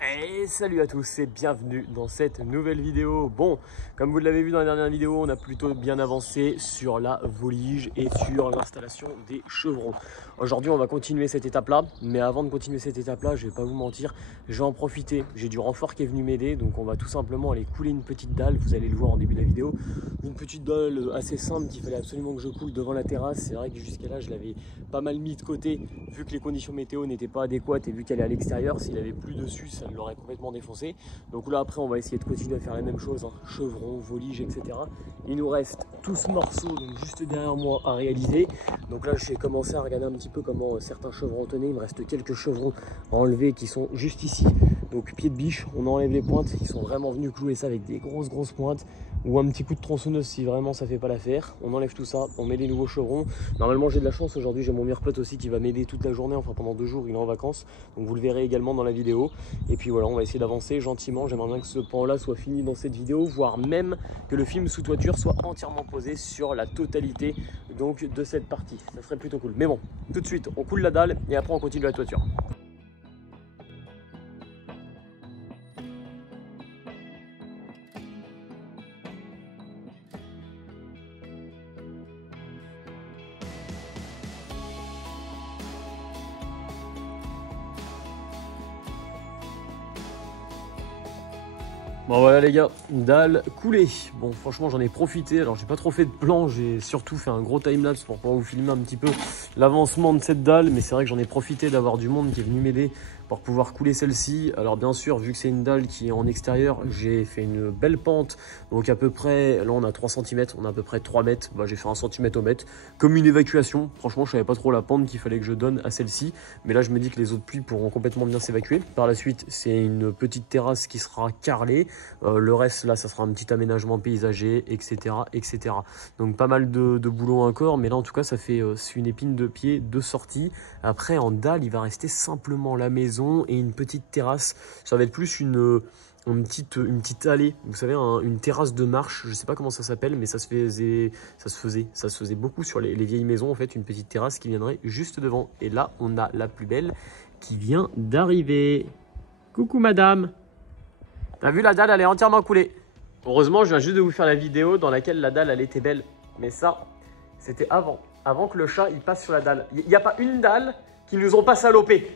Et salut à tous et bienvenue dans cette nouvelle vidéo. Bon, comme vous l'avez vu dans la dernière vidéo, on a plutôt bien avancé sur la volige et sur l'installation des chevrons. Aujourd'hui, on va continuer cette étape-là, mais avant de continuer cette étape-là, je vais pas vous mentir, je vais en profiter. J'ai du renfort qui est venu m'aider, donc on va tout simplement aller couler une petite dalle, vous allez le voir en début de la vidéo. Une petite dalle assez simple qu'il fallait absolument que je coule devant la terrasse. C'est vrai que jusqu'à là, je l'avais pas mal mis de côté, vu que les conditions météo n'étaient pas adéquates et vu qu'elle est à l'extérieur, s'il avait plu dessus, ça l'aurait complètement défoncé. Donc là après on va essayer de continuer à faire la même chose, hein. Chevron, volige, etc. Il nous reste tout ce morceau donc juste derrière moi à réaliser. Donc là je vais commencer à regarder un petit peu comment certains chevrons tenaient. Il me reste quelques chevrons à enlever qui sont juste ici. Donc pied de biche, on enlève les pointes. Ils sont vraiment venus clouer ça avec des grosses pointes. Ou un petit coup de tronçonneuse si vraiment ça fait pas l'affaire. On enlève tout ça, on met les nouveaux chevrons. Normalement j'ai de la chance aujourd'hui, j'ai mon meilleur pote aussi qui va m'aider toute la journée, enfin pendant 2 jours il est en vacances. Donc vous le verrez également dans la vidéo. Et puis voilà, on va essayer d'avancer gentiment. J'aimerais bien que ce pan là soit fini dans cette vidéo, voire même que le film sous toiture soit entièrement posé sur la totalité donc de cette partie. Ça serait plutôt cool. Mais bon, tout de suite on coule la dalle et après on continue la toiture. Bon voilà les gars, dalle coulée. Bon franchement j'en ai profité, alors j'ai pas trop fait de plan, j'ai surtout fait un gros timelapse pour pouvoir vous filmer un petit peu l'avancement de cette dalle. Mais c'est vrai que j'en ai profité d'avoir du monde qui est venu m'aider pour pouvoir couler celle-ci. Alors bien sûr, vu que c'est une dalle qui est en extérieur, j'ai fait une belle pente. Donc à peu près, là on a 3 cm, on a à peu près 3 mètres. Bah, j'ai fait 1 cm au mètre, comme une évacuation. Franchement je savais pas trop la pente qu'il fallait que je donne à celle-ci. Mais là je me dis que les autres pluies pourront complètement bien s'évacuer. Par la suite c'est une petite terrasse qui sera carrelée. Le reste là ça sera un petit aménagement paysager, etc. etc. Donc pas mal de boulot encore. Mais là en tout cas ça fait une épine de pied de sortie. Après en dalle il va rester simplement la maison et une petite terrasse. Ça va être plus une petite allée, vous savez, une terrasse de marche, je sais pas comment ça s'appelle, mais ça se faisait beaucoup sur les vieilles maisons en fait, une petite terrasse qui viendrait juste devant. Et là on a la plus belle qui vient d'arriver. Coucou madame, t'as vu, la dalle elle est entièrement coulée. Heureusement je viens juste de vous faire la vidéo dans laquelle la dalle elle était belle, mais ça c'était avant que le chat il passe sur la dalle. Il n'y a pas une dalle qui nous ont pas salopé.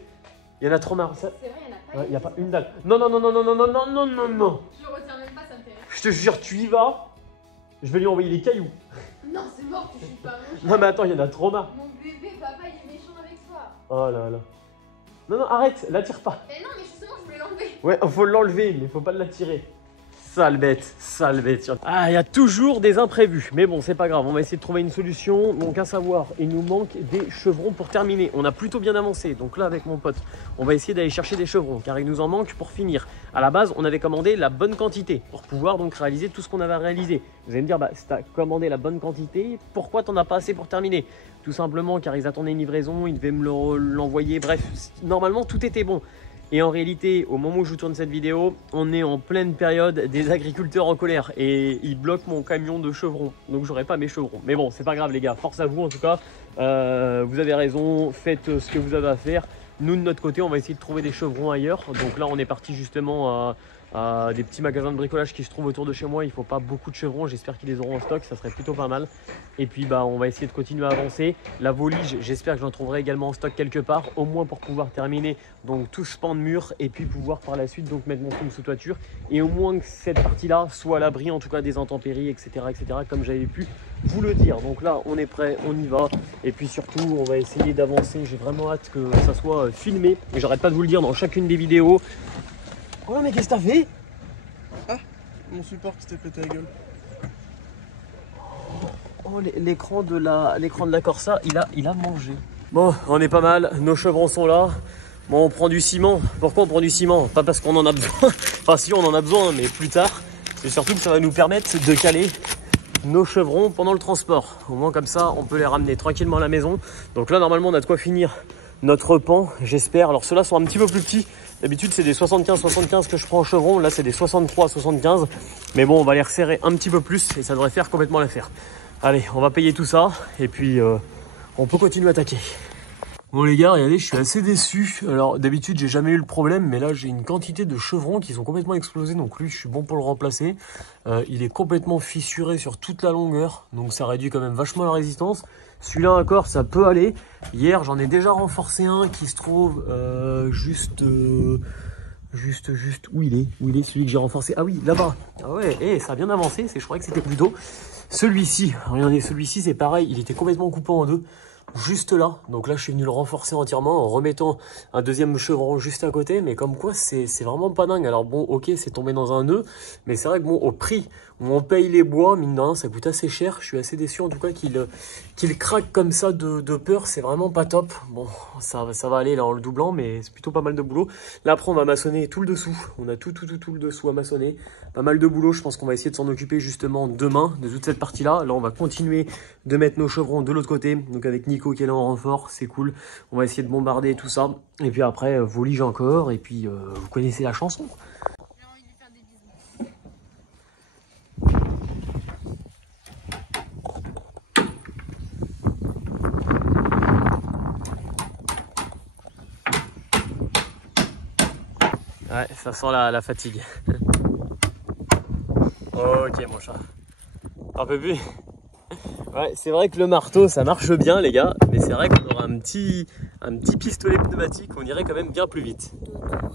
Il y en a trop marre. C'est vrai, il n'y en a pas. Il n'y a pas une dalle. Non. Je le retiens même pas, ça me fait rire. Je te jure, tu y vas. Je vais lui envoyer des cailloux. Non, c'est mort, tu suis pas mon Non mais attends, il y en a trop marre. Mon bébé, papa, il est méchant avec toi. Oh là là. Non, arrête, la tire pas. Mais non, mais justement, je voulais l'enlever. Ouais, faut l'enlever, mais faut pas la tirer. Sale bête. Ah, il y a toujours des imprévus. Mais bon, c'est pas grave, on va essayer de trouver une solution. Donc à savoir, il nous manque des chevrons pour terminer. On a plutôt bien avancé. Donc là, avec mon pote, on va essayer d'aller chercher des chevrons, car il nous en manque pour finir. À la base, on avait commandé la bonne quantité pour pouvoir donc réaliser tout ce qu'on avait à réaliser. Vous allez me dire, bah, si tu as commandé la bonne quantité, pourquoi t'en as pas assez pour terminer? Tout simplement car ils attendaient une livraison, ils devaient me l'envoyer. Bref, normalement, tout était bon. Et en réalité, au moment où je vous tourne cette vidéo, on est en pleine période des agriculteurs en colère et ils bloquent mon camion de chevrons. Donc j'aurai pas mes chevrons. Mais bon, c'est pas grave les gars, force à vous en tout cas. Vous avez raison, faites ce que vous avez à faire. Nous de notre côté, on va essayer de trouver des chevrons ailleurs. Donc là, on est parti justement à des petits magasins de bricolage qui se trouvent autour de chez moi. Il faut pas beaucoup de chevrons, j'espère qu'ils les auront en stock, ça serait plutôt pas mal. Et puis bah on va essayer de continuer à avancer. La volige, j'espère que j'en trouverai également en stock quelque part, au moins pour pouvoir terminer donc tout ce pan de mur et puis pouvoir par la suite donc mettre mon film sous toiture et au moins que cette partie là soit à l'abri en tout cas des intempéries, etc. comme j'avais pu vous le dire. Donc là on est prêt, on y va et puis surtout on va essayer d'avancer. J'ai vraiment hâte que ça soit filmé et j'arrête pas de vous le dire dans chacune des vidéos. Oh mais qu'est-ce que t'as fait? Ah, mon support qui s'était pété la gueule. Oh l'écran de la Corsa, il a mangé. Bon, on est pas mal, nos chevrons sont là. Bon, on prend du ciment. Pourquoi on prend du ciment? Pas parce qu'on en a besoin. Enfin si, on en a besoin, mais plus tard. C'est surtout que ça va nous permettre de caler nos chevrons pendant le transport. Au moins comme ça, on peut les ramener tranquillement à la maison. Donc là, normalement, on a de quoi finir notre pan, j'espère. Alors ceux-là sont un petit peu plus petits. D'habitude, c'est des 75-75 que je prends en chevron. Là, c'est des 63-75. Mais bon, on va les resserrer un petit peu plus et ça devrait faire complètement l'affaire. Allez, on va payer tout ça et puis on peut continuer à attaquer. Bon les gars, regardez, je suis assez déçu. Alors d'habitude j'ai jamais eu le problème, mais là j'ai une quantité de chevrons qui sont complètement explosés, donc lui je suis bon pour le remplacer. Il est complètement fissuré sur toute la longueur, donc ça réduit quand même vachement la résistance. Celui-là encore, ça peut aller. Hier j'en ai déjà renforcé un qui se trouve juste où il est celui que j'ai renforcé. Ah oui, là-bas. Ah ouais, ça a bien avancé, je croyais que c'était plus tôt. Celui-ci, regardez, celui-ci c'est pareil, il était complètement coupé en deux. Juste là, donc là je suis venu le renforcer entièrement en remettant un deuxième chevron juste à côté, mais comme quoi c'est vraiment pas dingue. Alors bon, ok, c'est tombé dans un nœud, mais c'est vrai que bon, au prix où on paye les bois, mine de rien, ça coûte assez cher. Je suis assez déçu en tout cas qu'il craque comme ça de peur, c'est vraiment pas top. Bon, ça va aller là en le doublant, mais c'est plutôt pas mal de boulot. Là après on va maçonner tout le dessous, on a tout le dessous à maçonner. Pas mal de boulot, je pense qu'on va essayer de s'en occuper justement demain, de toute cette partie-là. Là on va continuer de mettre nos chevrons de l'autre côté, donc avec Nico qui est là en renfort, c'est cool. On va essayer de bombarder tout ça. Et puis après, volige encore, et puis vous connaissez la chanson. J'ai envie de lui faire des bisous. Ouais, ça sent la fatigue. Ok mon chat. Un peu plus. Ouais, c'est vrai que le marteau ça marche bien les gars, mais c'est vrai qu'on aura un petit pistolet pneumatique, on irait quand même bien plus vite.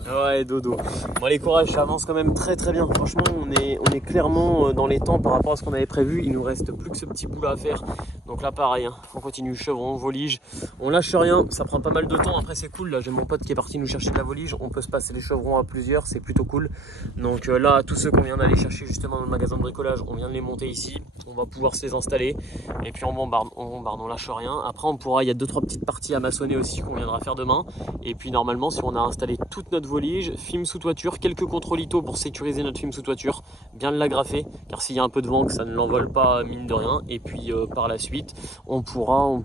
Ouais, dodo. Bon allez, courage, ça avance quand même très bien. Franchement, on est clairement dans les temps par rapport à ce qu'on avait prévu. Il nous reste plus que ce petit bout là à faire. Donc là pareil, hein, on continue chevron, volige. On lâche rien, ça prend pas mal de temps. Après c'est cool, là j'ai mon pote qui est parti nous chercher de la volige. On peut se passer les chevrons à plusieurs, c'est plutôt cool. Donc là, tous ceux qu'on vient d'aller chercher justement dans le magasin de bricolage, on vient de les monter ici. On va pouvoir se les installer. Et puis on bombarde, on lâche rien. Après on pourra, il y a 2-3 petites parties à maçonner aussi qu'on viendra faire demain. Et puis normalement, si on a installé toute notre volige, film sous toiture, quelques contrôlitos pour sécuriser notre film sous toiture, bien de l'agrafer, car s'il y a un peu de vent, que ça ne l'envole pas mine de rien. Et puis par la suite, on pourra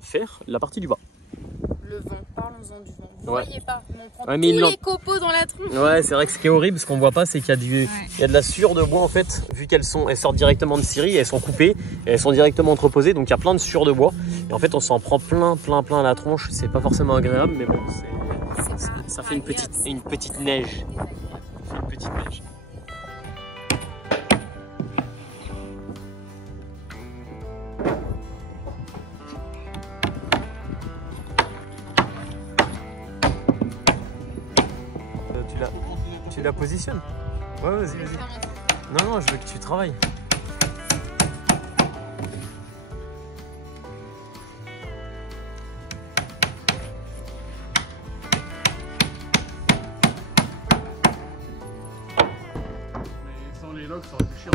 faire la partie du bas. Le vent, parlons-en du vent. Vous Ouais. voyez pas, mais on prend Ouais, mais tous les copeaux dans la tronche. Ouais, c'est vrai que ce qui est horrible, ce qu'on voit pas, c'est qu'il y a de la sueur de bois en fait, vu qu'elles sortent directement de scierie, elles sont coupées, et elles sont directement entreposées, donc il y a plein de sueur de bois. Et en fait, on s'en prend plein à la tronche. C'est pas forcément agréable, mais bon, ça fait une petite neige. Ça fait une petite neige. Tu la positionnes? Ouais, vas-y. Non, je veux que tu travailles. Mais sans les logs, ça aurait été chiant.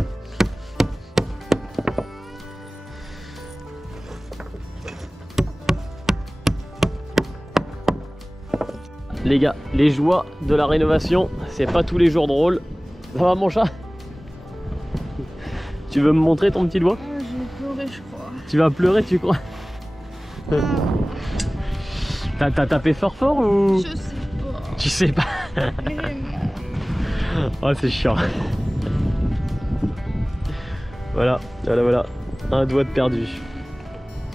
Les gars, les joies de la rénovation, c'est pas tous les jours drôle. Ça va mon chat? Tu veux me montrer ton petit doigt? Je vais pleurer, je crois. Tu vas pleurer, tu crois? T'as tapé fort ou? Je sais pas. Tu sais pas. Oh, c'est chiant. Voilà. Un doigt de perdu.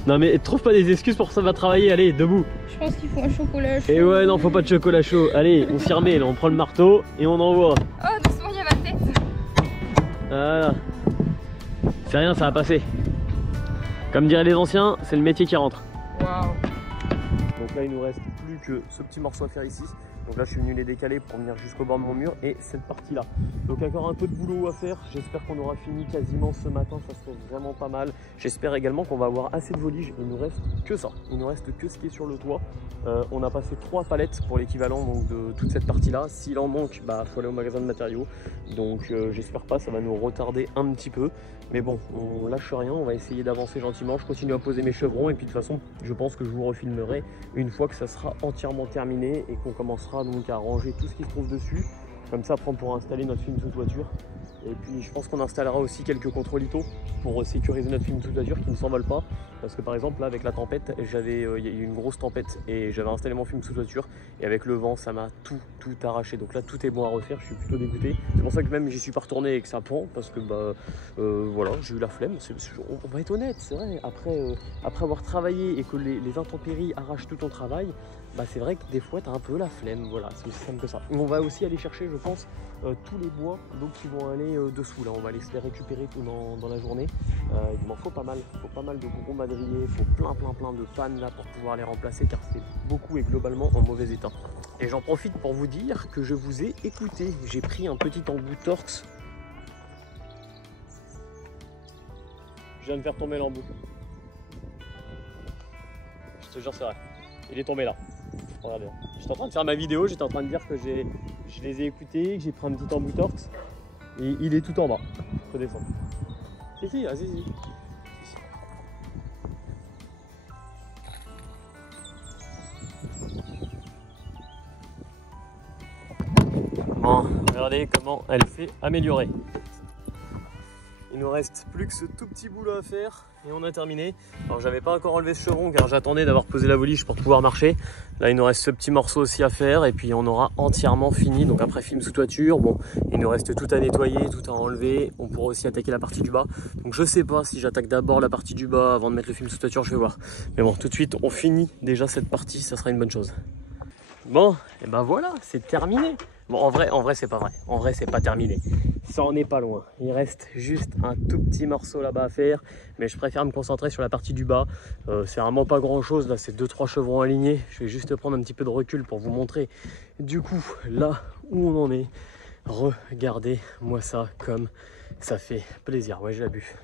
Non mais trouve pas des excuses pour ça, va travailler, allez, debout. Je pense qu'il faut un chocolat chaud. Et ouais, non, faut pas de chocolat chaud. Allez, on s'y remet, là, on prend le marteau et on envoie. Oh, doucement, il y a ma tête. Voilà. C'est rien, ça va passer. Comme diraient les anciens, c'est le métier qui rentre. Waouh. Donc là, il nous reste plus que ce petit morceau à faire ici. Donc là, je suis venu les décaler pour venir jusqu'au bord de mon mur et cette partie-là. Donc encore un peu de boulot à faire. J'espère qu'on aura fini quasiment ce matin. Ça serait vraiment pas mal. J'espère également qu'on va avoir assez de voliges. Il nous reste que ça. Il nous reste que ce qui est sur le toit. On a passé 3 palettes pour l'équivalent de toute cette partie-là. S'il en manque, bah faut aller au magasin de matériaux. Donc j'espère pas, ça va nous retarder un petit peu. Mais bon, on lâche rien, on va essayer d'avancer gentiment. Je continue à poser mes chevrons et puis de toute façon, je pense que je vous refilmerai une fois que ça sera entièrement terminé et qu'on commencera donc à ranger tout ce qui se trouve dessus. Comme ça après on pourra installer notre film sous toiture. Et puis je pense qu'on installera aussi quelques contrôle-ito pour sécuriser notre film sous toiture qui ne s'envole pas. Parce que par exemple là avec la tempête, il y a eu une grosse tempête et j'avais installé mon film sous toiture. Et avec le vent ça m'a tout arraché. Donc là tout est bon à refaire, je suis plutôt dégoûté. C'est pour ça que même j'y suis pas retourné et que ça pend. Parce que voilà, j'ai eu la flemme. On va être honnête, c'est vrai. Après avoir travaillé et que les intempéries arrachent tout ton travail, c'est vrai que des fois tu as un peu la flemme, voilà, c'est aussi simple que ça. On va aussi aller chercher, je pense, tous les bois donc qui vont aller dessous, là on va aller se les récupérer tout dans la journée. Il m'en faut pas mal, de gros madriers, il faut plein de pannes là pour pouvoir les remplacer car c'est beaucoup et globalement en mauvais état. Et j'en profite pour vous dire que je vous ai écouté, j'ai pris un petit embout Torx. Je viens de faire tomber l'embout. Je te jure c'est vrai, il est tombé là. Regardez, j'étais en train de faire ma vidéo, j'étais en train de dire que je les ai écoutés, que j'ai pris un petit embout Torx et il est tout en bas. Faut descendre. Si, vas-y. Bon, regardez comment elle fait améliorer. Il nous reste plus que ce tout petit boulot à faire et on a terminé. Alors j'avais pas encore enlevé ce chevron car j'attendais d'avoir posé la voliche pour pouvoir marcher. Là il nous reste ce petit morceau aussi à faire et puis on aura entièrement fini. Donc après film sous toiture, bon il nous reste tout à nettoyer, tout à enlever. On pourra aussi attaquer la partie du bas. Donc je sais pas si j'attaque d'abord la partie du bas avant de mettre le film sous toiture, je vais voir. Mais bon tout de suite on finit déjà cette partie, ça sera une bonne chose. Bon et ben voilà, c'est terminé. Bon en vrai c'est pas vrai, en vrai c'est pas terminé. Ça en est pas loin, il reste juste un tout petit morceau là-bas à faire, mais je préfère me concentrer sur la partie du bas. C'est vraiment pas grand chose, là c'est 2-3 chevrons alignés. Je vais juste prendre un petit peu de recul pour vous montrer du coup là où on en est. Regardez-moi ça, comme ça fait plaisir, ouais j'ai la bu.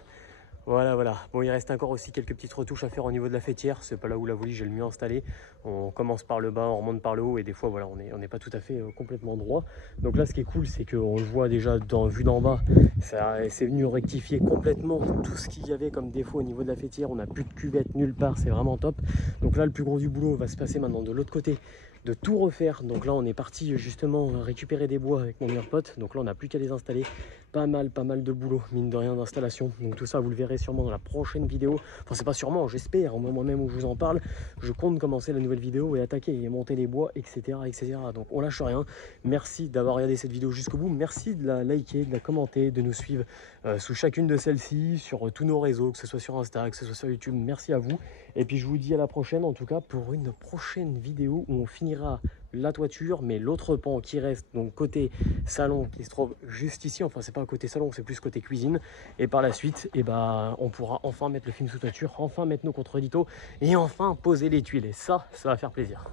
Voilà. Bon, il reste encore aussi quelques petites retouches à faire au niveau de la fêtière. C'est pas là où la volie j'ai le mieux installé. On commence par le bas, on remonte par le haut et des fois voilà, on n'est pas tout à fait complètement droit. Donc là ce qui est cool c'est qu'on le voit déjà vue d'en bas, c'est venu rectifier complètement tout ce qu'il y avait comme défaut au niveau de la fêtière. On n'a plus de cuvette nulle part, c'est vraiment top. Donc là le plus gros du boulot va se passer maintenant de l'autre côté, de tout refaire. Donc là on est parti justement récupérer des bois avec mon meilleur pote. Donc là on n'a plus qu'à les installer. Pas mal de boulot, mine de rien, d'installation. Donc tout ça vous le verrez sûrement dans la prochaine vidéo. Enfin c'est pas sûrement, j'espère, moi-même où je vous en parle. Je compte commencer la nouvelle vidéo et attaquer et monter les bois, etc. Donc on lâche rien. Merci d'avoir regardé cette vidéo jusqu'au bout. Merci de la liker, de la commenter, de nous suivre sous chacune de celles-ci, sur tous nos réseaux, que ce soit sur Insta, que ce soit sur YouTube. Merci à vous. Et puis je vous dis à la prochaine, en tout cas pour une prochaine vidéo où on finira la toiture, mais l'autre pan qui reste, donc côté salon qui se trouve juste ici, enfin c'est pas côté salon, c'est plus côté cuisine, et par la suite on pourra enfin mettre le film sous toiture, enfin mettre nos contre-éditos et enfin poser les tuiles, et ça va faire plaisir.